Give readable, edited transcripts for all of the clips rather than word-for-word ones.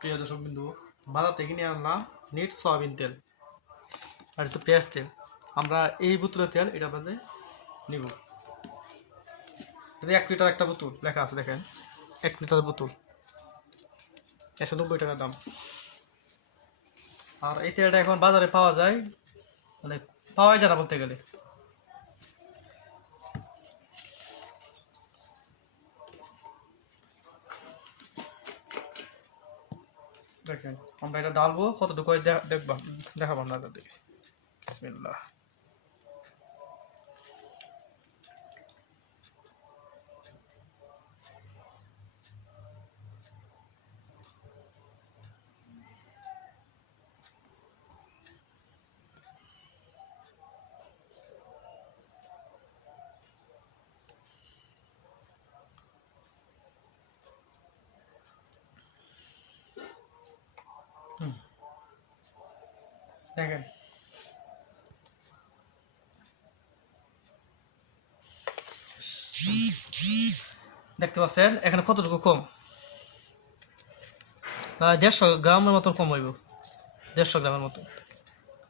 প্রিয় দর্শক বিন্দু, বাজার থেকে নিয়ে আনলাম নিট সয়াবিন তেল আর হচ্ছে পেঁয়াজ তেল। আমরা এই বোতলের তেল এটা বাদে নিব। 1 লিটার একটা বোতল লেখা আছে, দেখেন 1 লিটার বোতল, 190 টাকা দাম। আর এই তেলটা এখন বাজারে পাওয়া যায়, মানে পাওয়াই যায় না বলতে গেলে। দেখেন আমরা এটা ডালবো, কতটুকু দেখবা দেখাবো আপনাদেরকে। বিসমিল্লাহ। দেখেন দেখতে পাচ্ছেন এখানে কতটুকু কম, 150 গ্রামের মতন কম হইব, 150 গ্রামের মতো।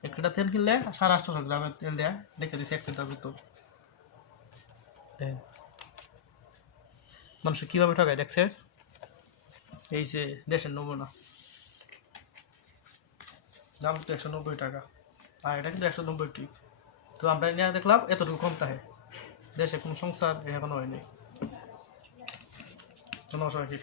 1 লিটার তেল কিনলে 850 গ্রামের তেল দেয়, দেখতে দিচ্ছি 1 লিটার বোতল। মানুষ কিভাবে ঠকায় দেখছে, এই যে দেশের নমুনা। দাম তো 190 টাকা, আর এটা কিন্তু 190টি। তো আমরা নিয়ে দেখলাম এতটুকু কম থাকে, দেশে কোনো সংসার এখনো হয়নি। কোনো অসুবিধা কি।